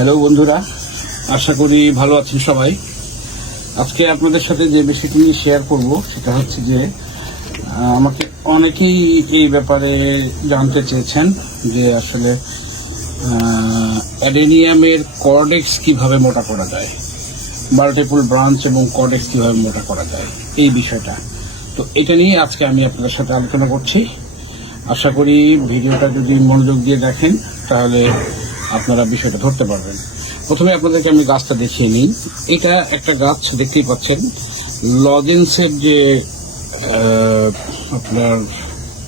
Hello বন্ধুরা, আশা করি ভালো আছেন সবাই। আজকে আপনাদের সাথে যে বিষয়টি নিয়ে শেয়ার করব সেটা হচ্ছে যে আমাকে অনেকেই এই ব্যাপারে জানতে চেয়েছেন যে আসলে অ্যাডেনিয়ামের কর্ডেক্স কিভাবে মোটা করা যায়, মাল্টিপল ব্রাঞ্চ এবং কর্ডেক্স কিভাবে মোটা করা যায়, এই বিষয়টা। তো এটা নিয়ে আজকে আমি আপনাদের সাথে আলোচনা করছি। আশা করি ভিডিওটা যদি মনোযোগ দিয়ে দেখেন তাহলে আপনারা বিষয়টা ধরতে পারবেন। প্রথমে আপনাদেরকে আমি গাছটা দেখিয়ে নিই। এটা একটা গাছ, দেখতেই পাচ্ছেন লজেন্সের যে আপনার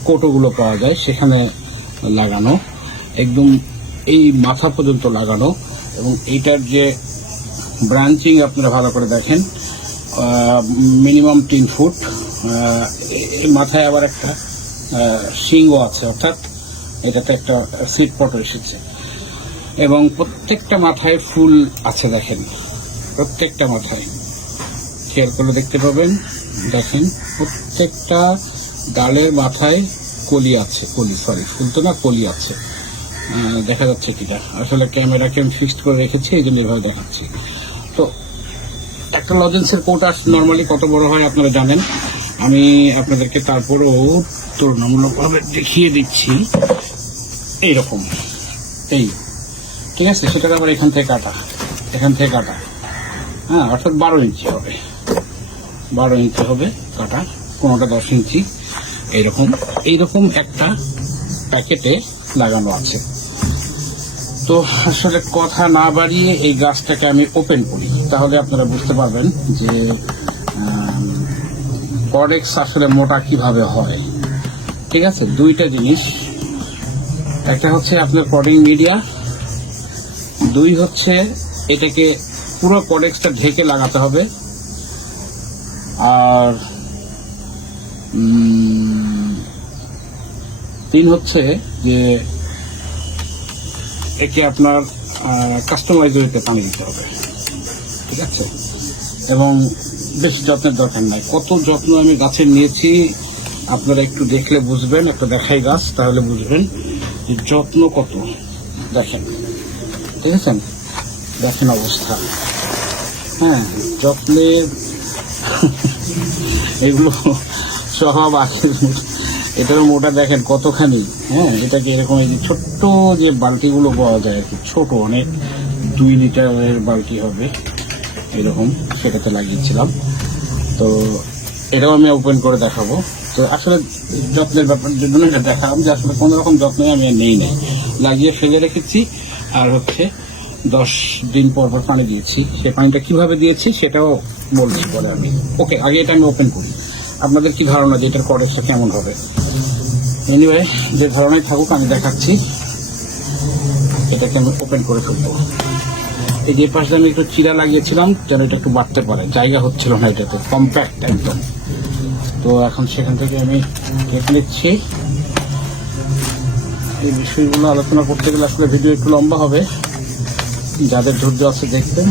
কোটোগুলো পাওয়া যায় সেখানে লাগানো, একদম এই মাথা পর্যন্ত লাগানো, এবং এইটার যে ব্রাঞ্চিং আপনারা ভালো করে দেখেন, মিনিমাম 3 ফুট। মাথায় আবার একটা শিংও আছে, অর্থাৎ এটাতে একটা সিড পট এসেছে, এবং প্রত্যেকটা মাথায় ফুল আছে। দেখেন প্রত্যেকটা মাথায়, খেয়াল করে দেখতে পাবেন। দেখেন প্রত্যেকটা ডালের মাথায় কলি আছে, ফুল তো না, কলি আছে। দেখা যাচ্ছে কিনা, আসলে ক্যামেরাকে আমি ফিক্সড করে রেখেছি, এই জন্য এভাবে দেখাচ্ছি। তো একটা লজেন্সের কোটা নর্মালি কত বড় হয় আপনারা জানেন, আমি আপনাদেরকে তারপরেও তুলনামূলকভাবে দেখিয়ে দিচ্ছি। এইরকম, এই ঠিক আছে, সেটাকে আবার এখান থেকে কাটা, হ্যাঁ, অর্থাৎ 12 ইঞ্চি হবে, 12 ইঞ্চি হবে কাটা, কোনোটা 10 ইঞ্চি। এইরকম একটা প্যাকেটে লাগানো আছে। তো আসলে কথা না বাড়িয়ে এই গাছটাকে আমি ওপেন করি, তাহলে আপনারা বুঝতে পারবেন যে কর্ডেক্স আসলে মোটা কিভাবে হয়। ঠিক আছে, দুইটা জিনিস, একটা হচ্ছে আপনার পডিং মিডিয়া, দুই হচ্ছে এটাকে পুরো কর্ডেক্সটা ঢেকে লাগাতে হবে, আর 3 হচ্ছে যে একে আপনার কাস্টমাইজ ওয়েতে পানি দিতে হবে। ঠিক আছে, এবং বেশ যত্নের দরকার নাই। কত যত্ন আমি গাছের নিয়েছি আপনারা একটু দেখলে বুঝবেন, একটা দেখাই গাছ, তাহলে বুঝবেন যে যত্ন কত। দেখেন, দেখেছেন, দেখেন অবস্থা, হ্যাঁ, যত্নের এগুলো সব আগের। এটারও মোটা দেখেন কতখানি, হ্যাঁ, এটাকে এরকম এই যে ছোট্ট যে বালতিগুলো পাওয়া যায় আর কি, ছোট অনেক, 2 লিটারের বালতি হবে এরকম, সেটাতে লাগিয়েছিলাম। তো এটাও আমি ওপেন করে দেখাবো। তো আসলে যত্নের ব্যাপার জন্য এটা দেখালাম যে আসলে কোনো রকম যত্নই আমি নেই নাই, লাগিয়ে ফেলে রেখেছি, আর হচ্ছে 10 দিন পর পানি দিয়েছি। সে পানিটা কিভাবে দিয়েছি সেটাও বলছি পরে আমি। ওকে, আগে এটা আমি ওপেন করি। আপনাদের কি ধারণা যে এটার কর্ডেক্সটা কেমন হবে? এনিওয়ে, যে ধারণাই থাকুক আমি দেখাচ্ছি। এটাকে আমি ওপেন করে ফেলবো। এই যে পাশে আমি একটু চিরা লাগিয়েছিলাম যেন এটা একটু বাড়তে পারে, জায়গা হচ্ছিল না, এটাতে কম্প্যাক্ট একদম। তো এখন সেখান থেকে আমি কেটে নিচ্ছি। এই বিষয়গুলো আলোচনা করতে গেলে আসলে ভিডিও একটু লম্বা হবে। যাদের ধৈর্য আছে দেখবেন,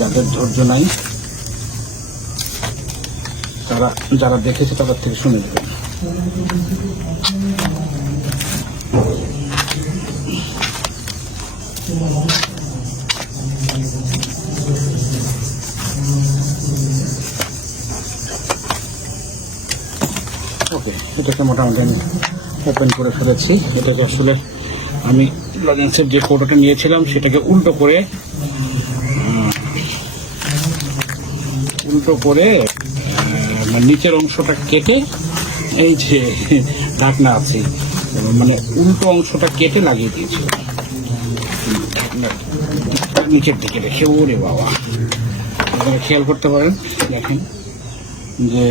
যাদের ধৈর্য নাই তারা, যারা দেখেছে তাদের থেকে শুনে দেবেন। ওকে, এটাকে মোটামুটি আমি ওপেন করে ফেলেছি। এটাকে আসলে আমি লজেন্সের যে কোটোটা নিয়েছিলাম সেটাকে উল্টো করে নিচের অংশটা কেটে, এই যে ঢাকনা আছে, মানে উল্টো অংশটা কেটে লাগিয়ে দিয়েছি নিচের দিকে রেখে। ওরে বাবা, আপনারা খেয়াল করতে পারেন, দেখেন যে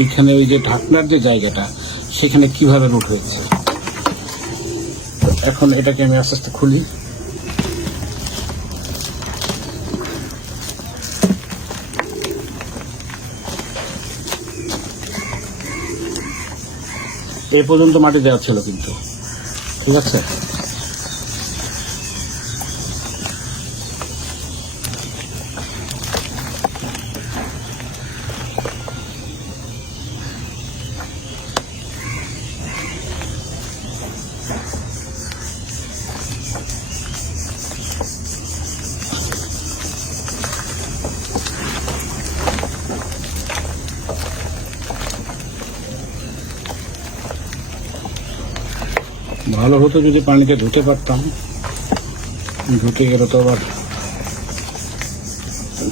এইখানে ওই যে ঢাকনার যে জায়গাটা সেখানে কিভাবে রুট হয়েছে। এখন এটাকে আমি আস্তে আস্তে খুলি। এই পর্যন্ত মাটি দেওয়া ছিল কিন্তু, ঠিক আছে। ভালো হতো যদি পানিতে ধুতে পারতাম, ধুতে গেলে তো আবার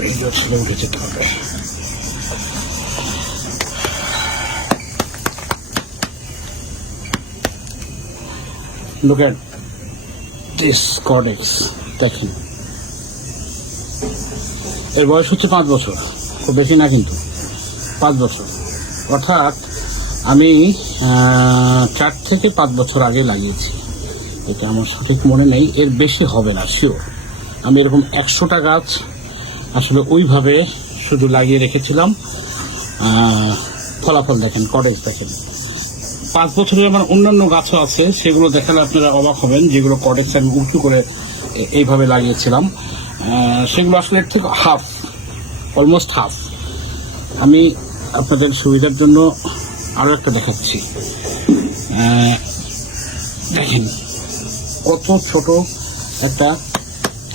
ভিডিও ছেড়ে উঠে যেতে হবে। Look at this Codex, দেখেন এর বয়স হচ্ছে 5 বছর, খুব বেশি না কিন্তু 5 বছর, অর্থাৎ আমি 4 থেকে 5 বছর আগে লাগিয়েছি। এটা আমার সঠিক মনে নেই, এর বেশি হবে না শিওর। আমি এরকম 100টা গাছ আসলে ওইভাবে শুধু লাগিয়ে রেখেছিলাম। ফলাফল দেখেন, কডেক্স দেখেন। 5 বছরের আমার অন্যান্য গাছও আছে, সেগুলো দেখালে আপনারা অবাক হবেন, যেগুলো কডেক্স আমি উঁচু করে এইভাবে লাগিয়েছিলাম। সেগুলো আসলে এর থেকে হাফ, অলমোস্ট হাফ। আমি আপনাদের সুবিধার জন্য আরও একটা দেখাচ্ছি। দেখেন কত ছোট একটা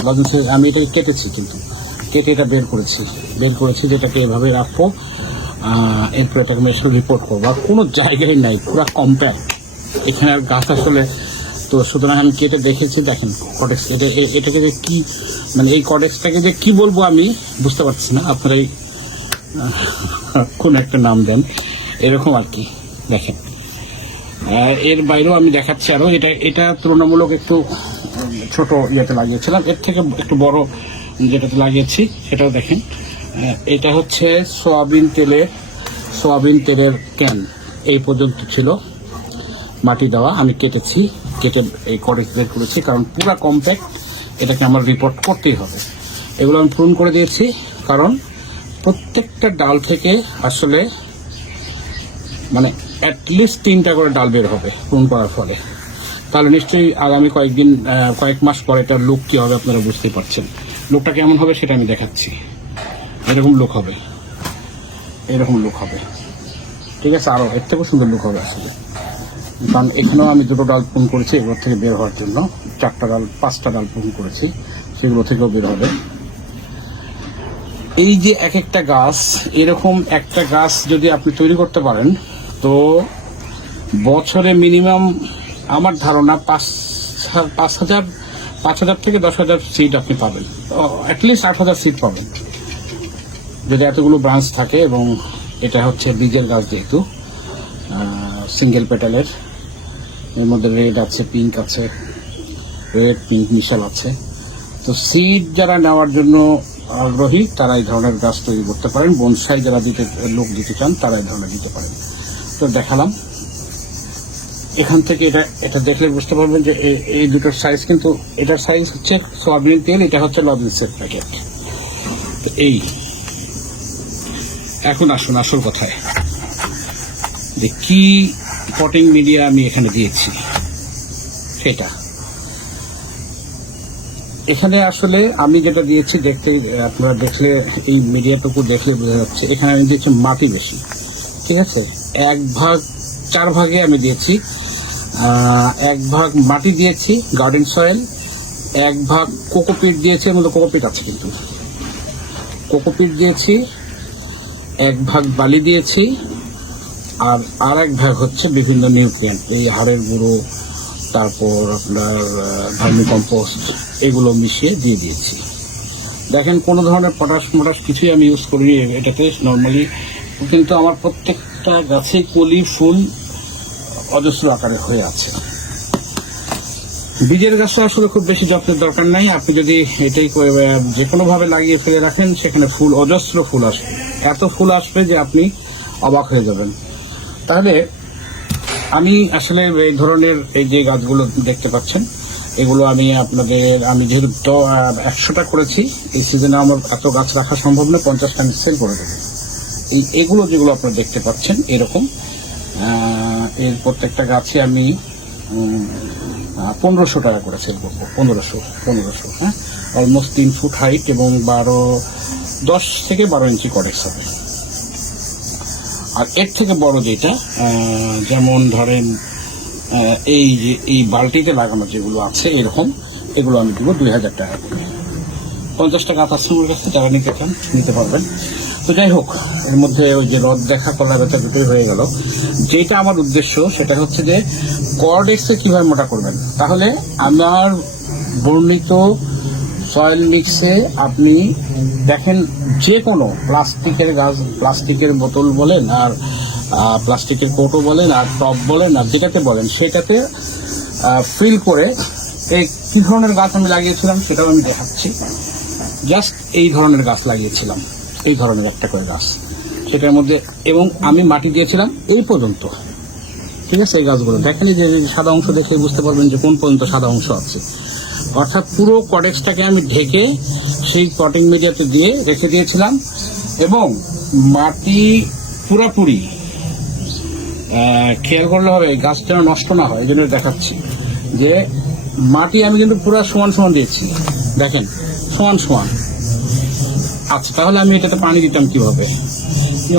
লজেন্স। আমি এটাকে কেটেছি, কিন্তু কেটে এটা বের করেছি যেটাকে এভাবে রাখবো। এরপর এটাকে আমি রিপোর্ট করবো। আর কোনো জায়গায় নাই, পুরো কম্প্যাক্ট, এখানে আর গাছ আসলে। তো সুতরাং আমি কেটে দেখেছি, দেখেন কডেক্স। এটাকে যে কি, মানে এই কডেক্সটাকে যে কি বলবো আমি বুঝতে পারছি না, আপনারাই কোন একটা নাম দেন, এরকম আর কি। দেখেন এর বাইরেও আমি দেখাচ্ছি আরো। এটা তুলনামূলক একটু ছোট ইয়েতে লাগিয়েছিলাম, এর থেকে একটু বড় যেটাতে লাগিয়েছি সেটাও দেখেন। এটা হচ্ছে সয়াবিন তেলের ক্যান, এই পর্যন্ত ছিল মাটি দেওয়া। আমি কেটে এই কডেক্স বের করেছি, কারণ পুরা কম্প্যাক্ট, এটাকে আমার রিপোর্ট করতেই হবে। এগুলো আমি পূরণ করে দিয়েছি, কারণ প্রত্যেকটা ডাল থেকে আসলে মানে অ্যাটলিস্ট 3টা করে ডাল বের হবে পূরণ করার ফলে। তাহলে নিশ্চয়ই আগামী কয়েক মাস পরে এটার লুক কি হবে আপনারা বুঝতেই পারছেন। লুকটা কেমন হবে সেটা আমি দেখাচ্ছি। এরকম লুক হবে, ঠিক আছে। আরো এর থেকেও সুন্দর লুক হবে আসলে, কারণ এখানেও আমি 2টো ডাল পূরণ করেছি এগুলোর থেকে বের হওয়ার জন্য। 5টা ডাল পূরণ করেছি, সেগুলো থেকেও বের হবে। এই যে এক একটা গাছ, এরকম একটা গাছ যদি আপনি তৈরি করতে পারেন, তো বছরে মিনিমাম আমার ধারণা 5,000 থেকে 10,000 সিড আপনি পাবেন, অ্যাটলিস্ট 8,000 সিড পাবেন, যদি এতগুলো ব্রাঞ্চ থাকে। এবং এটা হচ্ছে বীজের গাছ, যেহেতু সিঙ্গেল পেটালের, এর মধ্যে রেড আছে, পিঙ্ক আছে, রেড পিঙ্ক মিশাল আছে। তো সিড যারা নেওয়ার জন্য আগ্রহী তারা এই ধরনের গাছ তৈরি করতে পারেন। বনসাই যারা লোক দিতে চান তারা এই ধরনের দিতে পারেন। তো দেখালাম এখান থেকে। এটা দেখলে বুঝতে পারবেন যে এই দুটোর সাইজ, কিন্তু এটার সাইজ হচ্ছে সয়াবিন তেল, এটা হচ্ছে লজেন্সের প্যাকেট। তো এই এখন আসুন আসল কথায়, যে কি পটিং মিডিয়া আমি এখানে দিয়েছি সেটা। এখানে আসলে আমি যেটা দিয়েছি, আপনারা দেখলে এই মিডিয়াটুকু দেখলে বোঝা যাচ্ছে, এখানে আমি দিয়েছি মাটি বেশি, ঠিক আছে। 1/4 ভাগে আমি দিয়েছি। 1 ভাগ মাটি দিয়েছি, গার্ডেন সয়েল। 1 ভাগ কোকোপিট দিয়েছি, এর মধ্যে কোকোপিট আছে, কিন্তু কোকোপিট দিয়েছি। 1 ভাগ বালি দিয়েছি, আর 1 ভাগ হচ্ছে বিভিন্ন নিউট্রিয়েন্ট, এই হাড়ের গুঁড়ো, তারপর আপনার ভার্মি কম্পোস্ট, এগুলো মিশিয়ে দিয়ে দিয়েছি। দেখেন কোনো ধরনের পটাশ কিছুই আমি ইউজ করিনি এটাতে নর্মালি, কিন্তু আমার প্রত্যেকটা গাছে কলি ফুল অজস্র আকারে হয়ে আছে। বীজের গাছটা আসলে খুব বেশি যত্নের দরকার নাই, আপনি যদি এটাই যে কোনো ভাবে লাগিয়ে ফেলে রাখেন, সেখানে অজস্র ফুল আসবে, এত ফুল আসবে যে আপনি অবাক হয়ে যাবেন। তাহলে আমি আসলে এই ধরনের এই যে গাছগুলো দেখতে পাচ্ছেন, এগুলো আমি যেহেতু 100টা করেছি, এই সিজনে আমার এত গাছ রাখা সম্ভব না, 50টা আমি সেল করে দেবো। এগুলো যেগুলো আপনারা দেখতে পাচ্ছেন এরকম, এর প্রত্যেকটা গাছে আমি 1500 টাকা করে সেল করবো। 1500, হ্যাঁ, অলমোস্ট 3 ফুট হাইট এবং 10 থেকে 12 ইঞ্চি কডেক্স হবে। আর এর থেকে বড় যেটা, যেমন ধরেন এই বালতিতে লাগানো যেগুলো আছে এরকম, এগুলো আমি দেবো 2000 টাকা করে। 50 টাকা আছে আমার কাছে, যারা নিতে চান নিতে পারবেন। তো যাই হোক, এর মধ্যে ওই যে রদ দেখা কলা ব্যথা দুটোই হয়ে গেল। যেটা আমার উদ্দেশ্য সেটা হচ্ছে যে কর্ডেক্সে কিভাবে মোটা করবেন। তাহলে আমার বর্ণিত সয়েল মিক্সে আপনি দেখেন, যে কোনো প্লাস্টিকের বোতল বলেন আর প্লাস্টিকের কৌটো বলেন আর টব বলেন আর যেটাতে বলেন সেটাতে ফিল করে এই কি ধরনের গাছ আমি লাগিয়েছিলাম সেটাও আমি দেখাচ্ছি। জাস্ট এই ধরনের গাছ লাগিয়েছিলাম, এই ধরনের একটা করে গাছ সেটার মধ্যে, এবং আমি মাটি দিয়েছিলাম এই পর্যন্ত। ঠিক আছে, এই গাছগুলো দেখেন, যে সাদা অংশ দেখে বুঝতে পারবেন যে কোন পর্যন্ত সাদা অংশ আছে। অর্থাৎ পুরো কডেক্সটাকে আমি ঢেকে সেই পটিং মিডিয়াতে দিয়ে রেখে দিয়েছিলাম, এবং মাটি পুরোপুরি খেয়াল করলে হবে গাছ যেন নষ্ট না হয়, এই জন্য দেখাচ্ছি যে মাটি আমি কিন্তু পুরো সমান সমান দিয়েছি, দেখেন সমান সমান। আচ্ছা, তাহলে আমি এটাতে পানি দিতাম কিভাবে?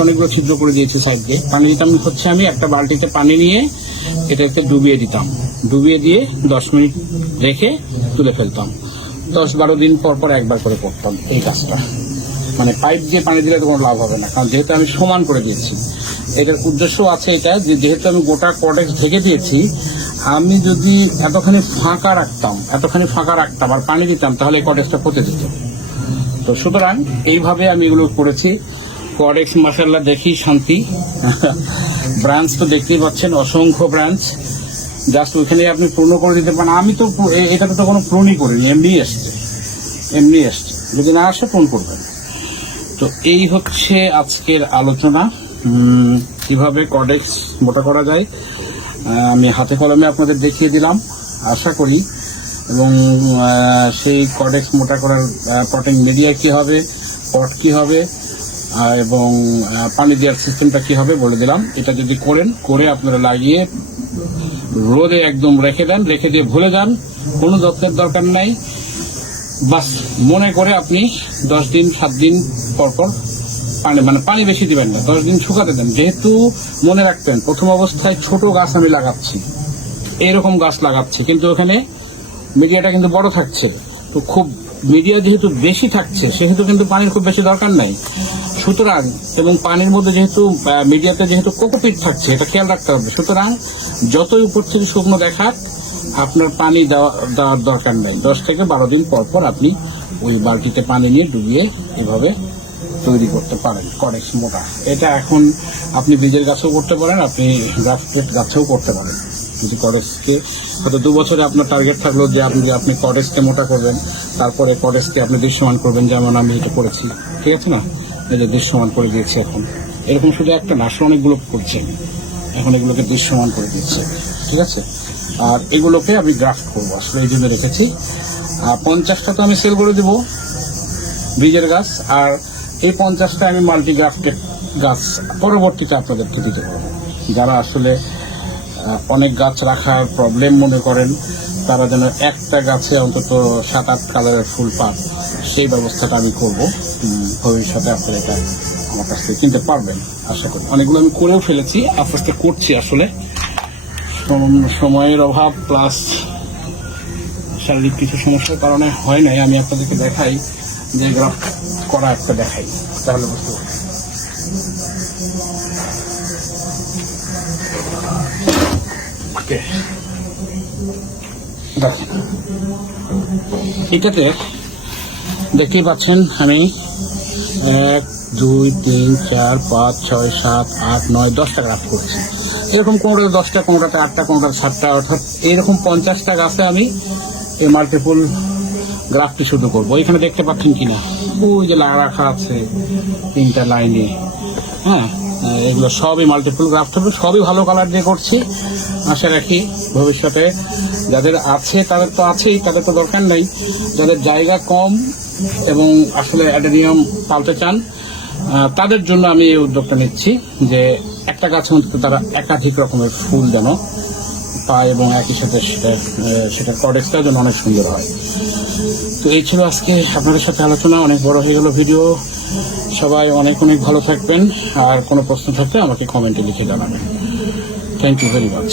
অনেকগুলো ছিদ্র করে দিয়েছি সাইড দিয়ে। পানি দিতাম হচ্ছে আমি একটা বালতিতে পানি নিয়ে এটাকে ডুবিয়ে দিতাম, ডুবিয়ে দিয়ে 10 মিনিট রেখে তুলে ফেলতাম। 10-12 দিন পর পর একবার করে করতাম এই কাজটা। মানে পাইপ দিয়ে পানি দিলে তো কোনো লাভ হবে না, কারণ যেহেতু আমি সমান করে দিয়েছি। এটার উদ্দেশ্য আছে এটা যে যেহেতু আমি গোটা কডেক্স ঢেকে দিয়েছি, আমি যদি এতখানি ফাঁকা রাখতাম আর পানি দিতাম তাহলে এই কডেক্সটা পচে যেত। তো সুতরাং এইভাবে আমি এগুলো করেছি। কডেক্স মাশাআল্লাহ দেখি শান্তি। ব্রাঞ্চ তো দেখতেই পাচ্ছেন, অসংখ্য ব্রাঞ্চ। জাস্ট ওইখানে আপনি পূর্ণ করে দিতে পারেন। আমি তো এটাতে তো কোনো পূর্ণই করিনি, এমনি এসছে। যদি না আসে পূর্ণ করবেন। তো এই হচ্ছে আজকের আলোচনা, কিভাবে কডেক্স মোটা করা যায়। আমি হাতে কলমে আপনাদের দেখিয়ে দিলাম আশা করি। এবং সেই কডেক্স মোটা করার পটিং মিডিয়া কি হবে, পট কি হবে, এবং পানি দেওয়ার সিস্টেমটা কি হবে বলে দিলাম। এটা যদি করে আপনারা লাগিয়ে রোদে একদম রেখে দেন, রেখে দিয়ে ভুলে যান, কোনো যত্নের দরকার নাই। বাস মনে করে আপনি 10 দিন 7 দিন পর পানি বেশি দিবেন না, 10 দিন শুকাতে দেন। যেহেতু মনে রাখবেন প্রথম অবস্থায় ছোট গাছ আমি লাগাচ্ছি, এইরকম গাছ লাগাচ্ছি, কিন্তু ওখানে মিডিয়াটা কিন্তু বড় থাকছে। তো খুব মিডিয়া যেহেতু বেশি থাকছে সেহেতু কিন্তু পানির খুব বেশি দরকার নাই। সুতরাং এবং পানির মধ্যে যেহেতু মিডিয়াতে যেহেতু কোকোপিট থাকছে, এটা খেয়াল রাখতে হবে। সুতরাং যতই উপর থেকে শুকনো দেখাক, আপনার পানি দেওয়ার দরকার নাই। 10 থেকে 12 দিন পর পর আপনি ওই বালতিতে পানি নিয়ে ডুবিয়ে এভাবে তৈরি করতে পারেন কডেক্স মোটা। এটা এখন আপনি বীজের গাছেও করতে পারেন, আপনি গ্রাফটেড গাছেও করতে পারেন। কিন্তু কডেক্সকে হয়তো 2 বছরে আপনার টার্গেট থাকলো যে আপনি কডেক্সকে মোটা করবেন, তারপরে কডেক্সকে আপনি দৃশ্যমান করবেন, যেমন আমি এটা করেছি। ঠিক আছে না, এই যে দৃশ্যমান করে দিয়েছি। এখন এরকম শুধু একটা না, আসলে অনেকগুলো করছি এখন, এগুলোকে দৃশ্যমান করে দিচ্ছে। ঠিক আছে, আর এগুলোকে আমি গ্রাফট করবো, আসলে এই জন্য রেখেছি। 50টা তো আমি সেল করে দেবো বীজের গাছ, আর এই 50টা আমি মাল্টি গ্রাফটেড গাছ পরবর্তীতে আপনাদেরকে দিতে পারবো। যারা আসলে অনেক গাছ রাখার প্রবলেম মনে করেন, তারা যেন একটা গাছে অন্তত 7-8 কালারের ফুল পান, সেই ব্যবস্থাটা আমি করব। ভবিষ্যতে আপনারা এটা আমার কাছ থেকে কিনতে পারবেন আশা করি। অনেকগুলো আমি করেও ফেলেছি, আস্তে আস্তে করছি। আসলে সময়ের অভাব প্লাস শারীরিক কিছু সমস্যার কারণে হয় নাই। আমি আপনাদেরকে দেখাই যে গ্রাফ করা একটা দেখাই, তাহলে বুঝতে পারবেন। দেখেন, এটাতে দেখতেই পাচ্ছেন আমি 1, 2, 3, 4, 5, 6, 7, 8, 9, 10টা গ্রাফ করছি। এরকম কোনোটাতে 10টা, কোনোটাতে 8টা, কোনোটাতে 7টা, অর্থাৎ এইরকম 50টা গাছে আমি এই মাল্টিপুল গ্রাফটি শুরু করবো। এখানে দেখতে পাচ্ছেন কিনা, ওই যে রাখা আছে 3টা লাইনে। হ্যাঁ, এগুলো সবই মাল্টিপুল গ্রাফট হবে, সবই ভালো কালার দিয়ে করছি। আশা রাখি ভবিষ্যতে যাদের আছে তাদের তো আছেই, তাদের তো দরকার নেই। যাদের জায়গা কম এবং আসলে অ্যাডেনিয়াম পালতে চান, তাদের জন্য আমি এই উদ্যোগটা নিচ্ছি যে একটা গাছের মধ্যে তারা একাধিক রকমের ফুল যেন পায় এবং একই সাথে সেটা কডেক্সটা যেন অনেক সুন্দর হয়। তো এই ছিল আজকে আপনাদের সাথে আলোচনা। অনেক বড় হয়ে গেল ভিডিও। সবাই অনেক অনেক ভালো থাকবেন, আর কোনো প্রশ্ন থাকলে আমাকে কমেন্টে লিখে জানাবেন। Thank you very much.